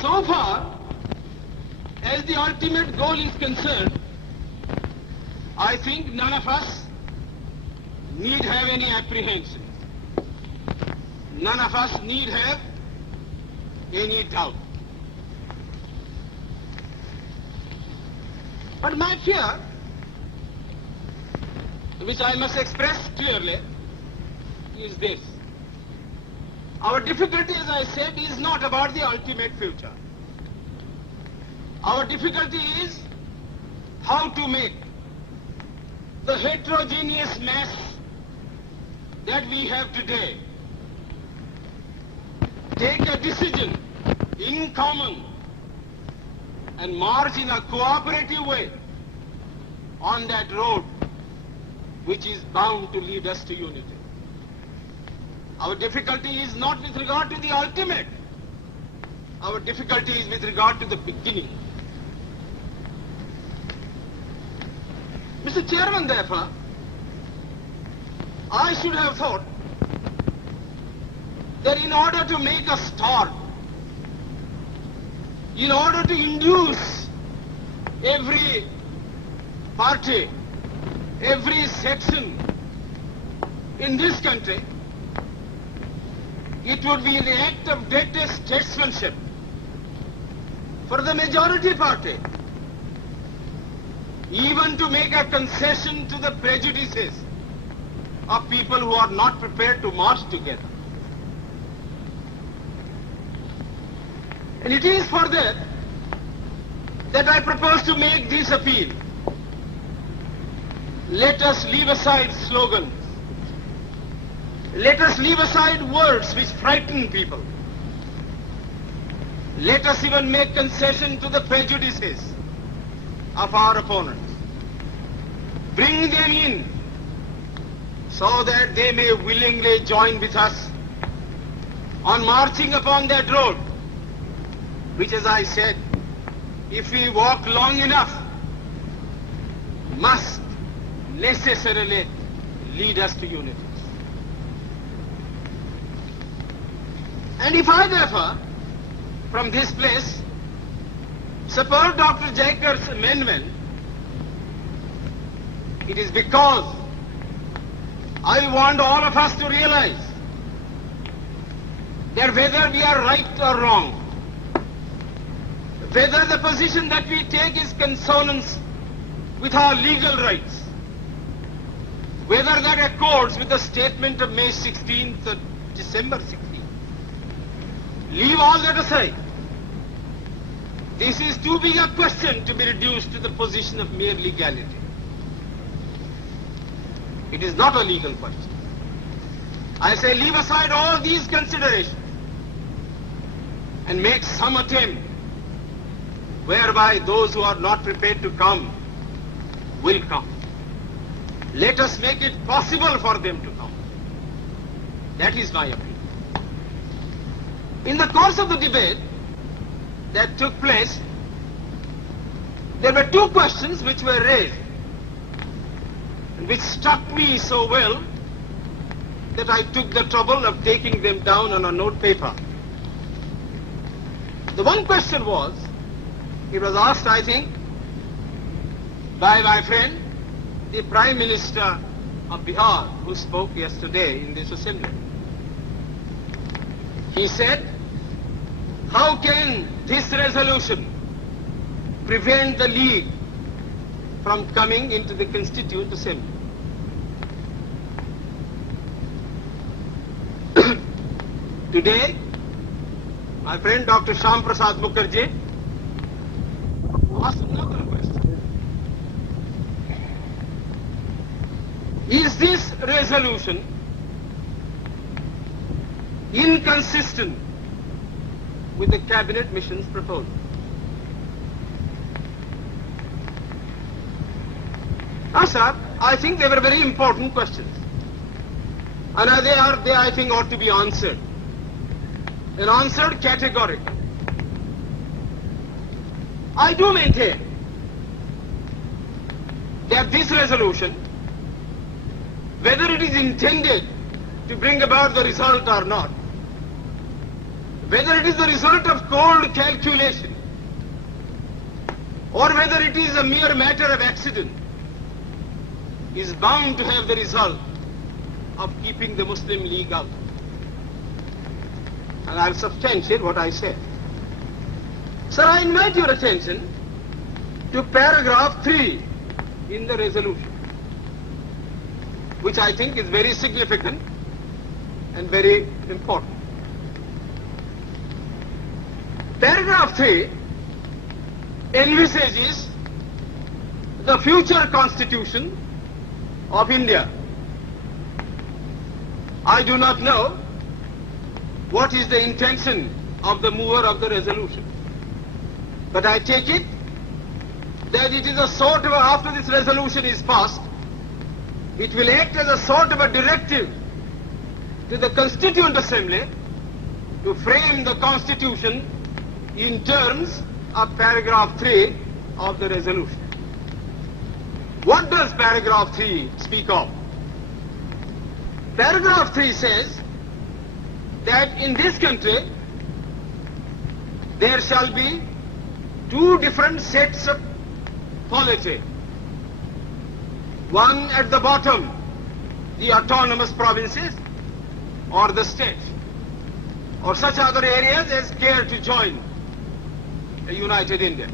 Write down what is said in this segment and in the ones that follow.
So far as the ultimate goal is concerned, I think none of us need have any apprehensions. None of us need have any doubt. But my fear, which I must express clearly, is this. Our difficulty, as I said, is not about the ultimate future. Our difficulty is how to make the heterogeneous mass that we have today take a decision in common and march in a cooperative way on that road which is bound to lead us to unity. Our difficulty is not with regard to the ultimate. Our difficulty is with regard to the beginning. Mr. Chairman, therefore, I should have thought that in order to make a start, in order to induce every party, every section in this country, it would be the act of greatest statesmanship for the majority party even to make a concession to the prejudices of people who are not prepared to march together. And it is for that I propose to make this appeal. Let us leave aside slogans. Let us leave aside words which frighten people. Let us even make concession to the prejudices of our opponents. Bring them in so that they may willingly join with us on marching upon that road, which, as I said, if we walk long enough, must necessarily lead us to unity. And if I therefore, from this place, support Dr. Jacob's amendment, it is because I want all of us to realize that whether we are right or wrong, whether the position that we take is consonance with our legal rights, whether that accords with the statement of May 16th or December 16th, leave all that aside. This is too big a question to be reduced to the position of mere legality. It is not a legal question. I say leave aside all these considerations and make some attempt whereby those who are not prepared to come will come. Let us make it possible for them to come. That is my appeal. In the course of the debate that took place, there were two questions which were raised, and which struck me so well that I took the trouble of taking them down on a note paper. The one question was, it was asked, I think, by my friend, the Prime Minister of Bihar, who spoke yesterday in this assembly. He said, how can this resolution prevent the League from coming into the Constituent Assembly? Today, my friend Dr. Shyam Prasad Mukherjee asked another question. Is this resolution inconsistent with the Cabinet Mission's proposal? Now, sir, I think they were very important questions. And they, I think, ought to be answered. And answered categorically. I do maintain that this resolution, whether it is intended to bring about the result or not, whether it is the result of cold calculation or whether it is a mere matter of accident, is bound to have the result of keeping the Muslim League out. And I'll substantiate what I say. Sir, I invite your attention to paragraph 3 in the resolution, which I think is very significant and very important. Paragraph 3 envisages the future constitution of India. I do not know what is the intention of the mover of the resolution, but I take it that it is a sort of, after this resolution is passed, it will act as a sort of a directive to the Constituent Assembly to frame the constitution in terms of paragraph 3 of the resolution. What does paragraph 3 speak of? Paragraph 3 says that in this country there shall be two different sets of polity. One at the bottom, the autonomous provinces or the state, or such other areas as care to join a united India.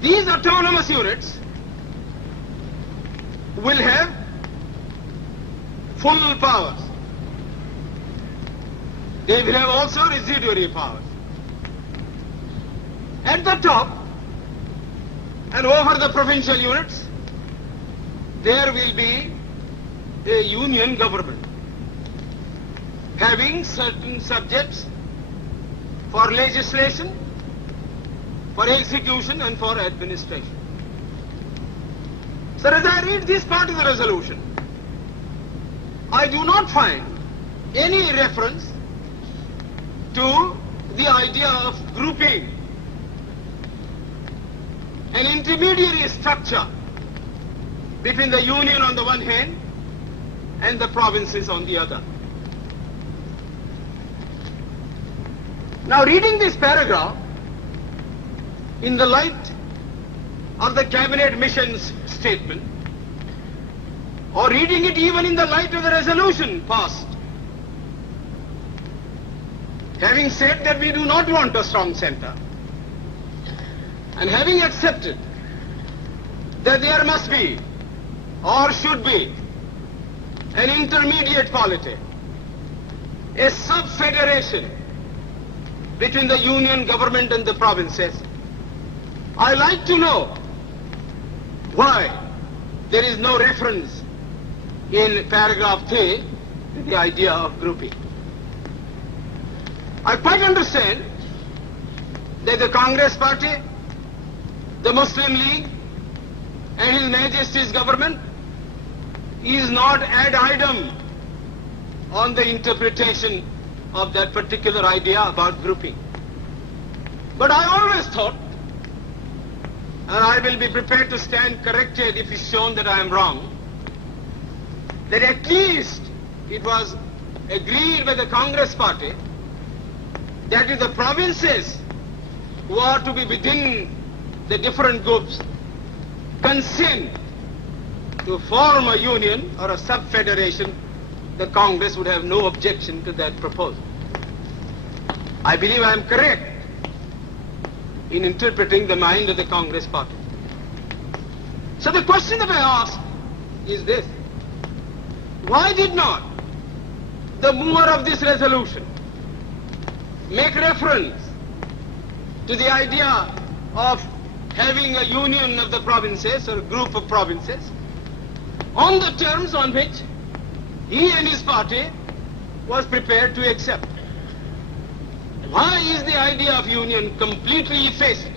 These autonomous units will have full powers. They will have also residuary powers. At the top and over the provincial units, there will be a union government having certain subjects for legislation, for execution and for administration. So as I read this part of the resolution, I do not find any reference to the idea of grouping an intermediary structure between the union on the one hand and the provinces on the other. Now, reading this paragraph in the light of the cabinet mission's statement, or reading it even in the light of the resolution passed, having said that we do not want a strong center, and having accepted that there must be or should be an intermediate polity, a sub-federation between the union government and the provinces, I like to know why there is no reference in paragraph 3 to the idea of grouping. I quite understand that the Congress party, the Muslim League and His Majesty's government is not ad idem on the interpretation of that particular idea about grouping. But I always thought, and I will be prepared to stand corrected if it's shown that I am wrong, that at least it was agreed by the Congress party that if the provinces who are to be within the different groups consent to form a union or a sub-federation, the Congress would have no objection to that proposal. I believe I am correct in interpreting the mind of the Congress party. So the question that I ask is this: why did not the mover of this resolution make reference to the idea of having a union of the provinces or a group of provinces on the terms on which he and his party was prepared to accept? Why is the idea of union completely effaced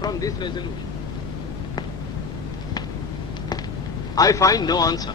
from this resolution? I find no answer.